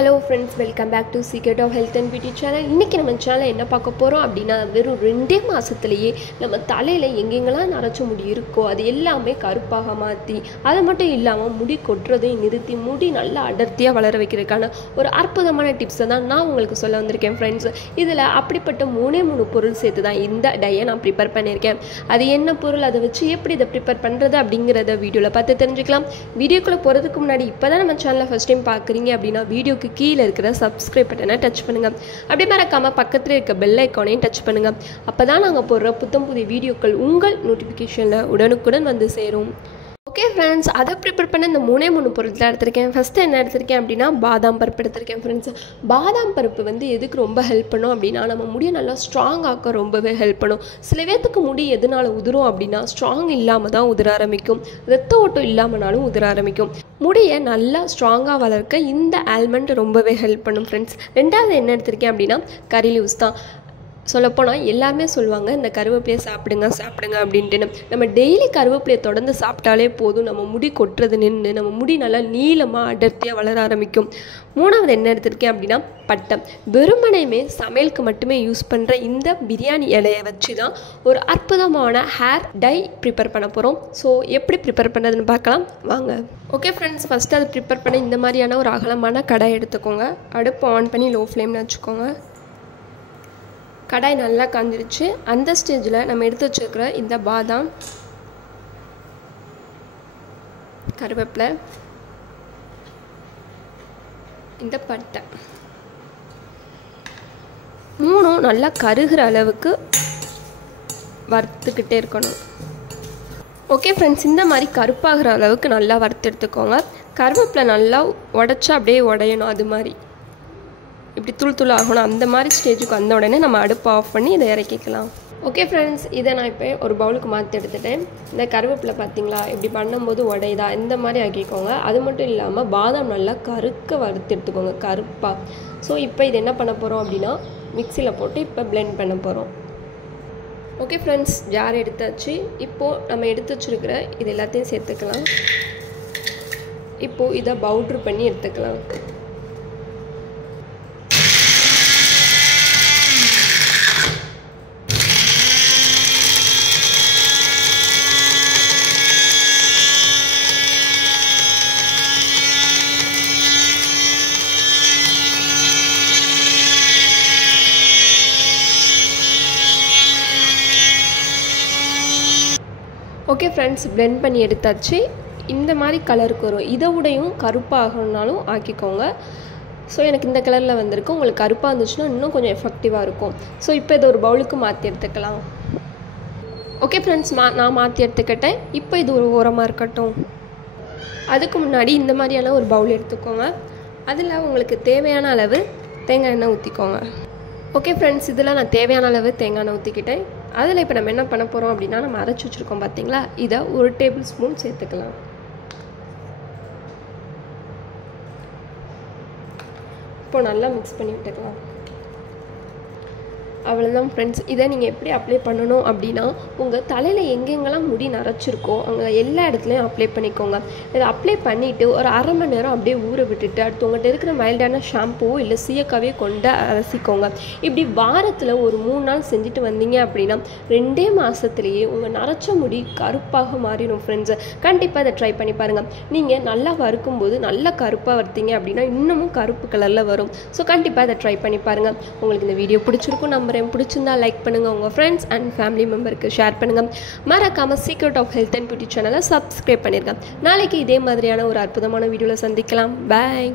Hello friends, welcome back to Secret of Health and Beauty channel. இன்னைக்கு நம்ம சேனல்ல என்ன பார்க்க போறோம் அப்படினா வெறும் 2 மாசத்துலயே நம்ம தலையில எங்கெங்கலாம் நரைச்ச முடி இருக்கோ அது எல்லாமே கருப்பாக மாத்தி அது மட்டும் இல்லாம முடி கொட்றதை நிறுத்தி முடி நல்லா அடர்த்தியா வளர வைக்கிறதுக்கான ஒரு அற்புதமான டிப்ஸ் தான் நான் உங்களுக்கு சொல்ல வந்திருக்கேன் फ्रेंड्स. இதுல அப்படிப்பட்ட 3 பொருள் சேர்த்து தான் இந்த டையை நான் ப்ரிப்பேர் பண்ணிருக்கேன். அது என்ன பொருள், அதை வச்சு எப்படி இத ப்ரிப்பேர் பண்றது அப்படிங்கறத வீடியோல பார்த்து தெரிஞ்சுக்கலாம். வீடியோக்குள்ள போறதுக்கு முன்னாடி இப்பதான் நம்ம சேனலை ஃபர்ஸ்ட் டைம் பார்க்கறீங்க அப்படினா வீடியோக்கு கீழே இருக்கிற சப்ஸ்கிரைப் பட்டனை டச் பண்ணுங்க. அப்படியே மறக்காம பக்கத்துல இருக்க பெல் ஐகானையும் டச் பண்ணுங்க. அப்பதான் நாங்க போடுற புதிய வீடியோக்கள் உங்கள் நோட்டிஃபிகேஷன்ல உடனுக்குடன் வந்து சேரும். ஓகே ஃப்ரெண்ட்ஸ், அதை ப்ரிப்பேர் பண்ண இந்த 3 பொருள் தான் எடுத்திருக்கேன். ஃபஸ்ட்டு என்ன எடுத்திருக்கேன் அப்படின்னா பாதாம் பருப்பு எடுத்திருக்கேன் ஃப்ரெண்ட்ஸ். பாதாம் பருப்பு வந்து எதுக்கு ரொம்ப ஹெல்ப் பண்ணும் அப்படின்னா நம்ம முடியை நல்லா ஸ்ட்ராங் ஆக்க ரொம்பவே ஹெல்ப் பண்ணும். சில பேர்த்துக்கு முடி எதனால உதிரும் அப்படின்னா ஸ்ட்ராங் இல்லாமல் தான் உதிர ஆரம்பிக்கும், ரத்த ஓட்டம் இல்லாமனாலும் உதிர ஆரம்பிக்கும். முடியை நல்லா ஸ்ட்ராங்காக வளர்க்க இந்த ஆல்மண்ட் ரொம்பவே ஹெல்ப் பண்ணும் ஃப்ரெண்ட்ஸ். ரெண்டாவது என்ன எடுத்திருக்கேன் அப்படின்னா கறி லீவ்ஸ் தான். சொல்லப்போனால் எல்லாருமே சொல்லுவாங்க இந்த கருவேப்பிலையை சாப்பிடுங்க அப்படின்ட்டு. நம்ம டெய்லி கருவேப்பிலையை தொடர்ந்து சாப்பிட்டாலே போதும், நம்ம முடி கொட்டுறது நின்று நம்ம முடி நல்லா நீளமாக அடர்த்தியாக வளர ஆரம்பிக்கும். மூணாவது என்ன எடுத்திருக்கேன் அப்படின்னா பட்டை. வெறுமனையுமே சமையலுக்கு மட்டுமே யூஸ் பண்ணுற இந்த பிரியாணி இலையை வச்சு தான் ஒரு அற்புதமான ஹேர் டை ப்ரிப்பேர் பண்ண போகிறோம். ஸோ எப்படி ப்ரிப்பேர் பண்ணுறதுன்னு பார்க்கலாம் வாங்க. ஓகே ஃப்ரெண்ட்ஸ், ஃபஸ்ட்டு அதை ப்ரிப்பேர் பண்ண இந்த மாதிரியான ஒரு அகலமான கடாய் எடுத்துக்கோங்க. அடுப்பு ஆன் பண்ணி லோ ஃப்ளேமில் வச்சுக்கோங்க. கடாய் நல்லா காஞ்சிருச்சு. அந்த ஸ்டேஜில் நம்ம எடுத்து வச்சுருக்கிற இந்த பாதாம், கருவேப்பிலை, இந்த பட்டை மூணும் நல்லா கருகிற அளவுக்கு வறுத்துக்கிட்டே இருக்கணும். ஓகே ஃப்ரெண்ட்ஸ், இந்த மாதிரி கருப்பாகிற அளவுக்கு நல்லா வறுத்து எடுத்துக்கோங்க. கருவேப்பிலை நல்லா உடச்சா அப்படியே உடையணும், அது மாதிரி இப்படி தூள் ஆகணும். அந்த மாதிரி ஸ்டேஜுக்கு வந்த உடனே நம்ம அடுப்பு ஆஃப் பண்ணி இதை இறக்கிக்கலாம். ஓகே ஃப்ரெண்ட்ஸ், இதை நான் இப்போ ஒரு பவுலுக்கு மாற்றி எடுத்துட்டேன். இந்த கருவேப்பிலை பார்த்தீங்களா இப்படி பண்ணும்போது உடையுதா, இந்த மாதிரி ஆக்கிக்கோங்க. அது மட்டும் இல்லாமல் பாதாம் நல்லா கருக்க வறுத்து எடுத்துக்கோங்க, கருப்பாக. ஸோ இப்போ இது என்ன பண்ண போகிறோம் அப்படின்னா மிக்சியில் போட்டு இப்போ பிளெண்ட் பண்ண போகிறோம். ஓகே ஃப்ரெண்ட்ஸ், ஜார் எடுத்தாச்சு. இப்போது நம்ம எடுத்து வச்சுருக்கிற இது எல்லாத்தையும் சேர்த்துக்கலாம். இப்போது இதை பவுட்ரு பண்ணி எடுத்துக்கலாம். ஓகே ஃப்ரெண்ட்ஸ், பிளெண்ட் பண்ணி எடுத்தாச்சு. இந்த மாதிரி கலருக்கு வரும். இதை விடையும் கருப்பாகணுன்னாலும் ஆக்கிக்கோங்க. ஸோ எனக்கு இந்த கலரில் வந்திருக்கு. உங்களுக்கு கருப்பாக இருந்துச்சுன்னா இன்னும் கொஞ்சம் எஃபெக்டிவாக இருக்கும். ஸோ இப்போ இதை ஒரு பவுலுக்கு மாற்றி எடுத்துக்கலாம். ஓகே ஃப்ரெண்ட்ஸ், நான் மாற்றி எடுத்துக்கிட்டேன். இப்போ இது ஒரு ஓரமாக இருக்கட்டும். அதுக்கு முன்னாடி இந்த மாதிரியான ஒரு பவுல் எடுத்துக்கோங்க. அதில் உங்களுக்கு தேவையான அளவு தேங்காய் எண்ணெய் ஊற்றிக்கோங்க. ஓகே ஃப்ரெண்ட்ஸ், இதில் நான் தேவையான அளவு தேங்காய் எண்ணெய் ஊற்றிக்கிட்டேன். அதில் இப்போ நம்ம என்ன பண்ண போகிறோம் அப்படின்னா நம்ம அரைச்சி வச்சுருக்கோம் பார்த்தீங்களா, இதை 1 டேபிள் ஸ்பூன் சேர்த்துக்கலாம். இப்போ நல்லா மிக்ஸ் பண்ணி விட்டுக்கலாம். அவ்வளோதான் ஃப்ரெண்ட்ஸ். இதை நீங்கள் எப்படி அப்ளை பண்ணணும் அப்படின்னா உங்கள் தலையில் எங்கெங்கெல்லாம் முடி நரைச்சிருக்கோ அங்கே எல்லா இடத்துலையும் அப்ளை பண்ணிக்கோங்க. இதை அப்ளை பண்ணிவிட்டு ஒரு அரை மணி நேரம் அப்படியே ஊற விட்டுட்டு அடுத்து உங்கள்கிட்ட இருக்கிற மைல்டான ஷாம்பூ இல்லை சீயக்காவே கொண்டு அலசிக்கோங்க. இப்படி வாரத்தில் ஒரு 3 நாள் செஞ்சுட்டு வந்தீங்க அப்படின்னா 2 மாதத்துலேயே உங்கள் நரைச்ச முடி கருப்பாக மாறிடும் ஃப்ரெண்ட்ஸு. கண்டிப்பாக அதை ட்ரை பண்ணி பாருங்கள். நீங்கள் நல்லா வறுக்கும்போது நல்லா கருப்பாக வறுத்தீங்க அப்படின்னா இன்னமும் கருப்பு கலரில் வரும். ஸோ கண்டிப்பாக அதை ட்ரை பண்ணி பாருங்கள். உங்களுக்கு இந்த வீடியோ பிடிச்சிருக்கும் நம்புறேன். பிடிச்சிருந்தா லைக் பண்ணுங்கள், உங்கள் ஃப்ரெண்ட்ஸ் அண்ட் ஃபேமிலி மெம்பருக்கு ஷேர் பண்ணுங்கள். மறக்காமல் secret of health and beauty சேனலை சப்ஸ்கிரைப் பண்ணிருங்க. நாளைக்கு இதே மாதிரியான ஒரு அற்புதமான வீடியோவில் சந்திக்கலாம். பாய்.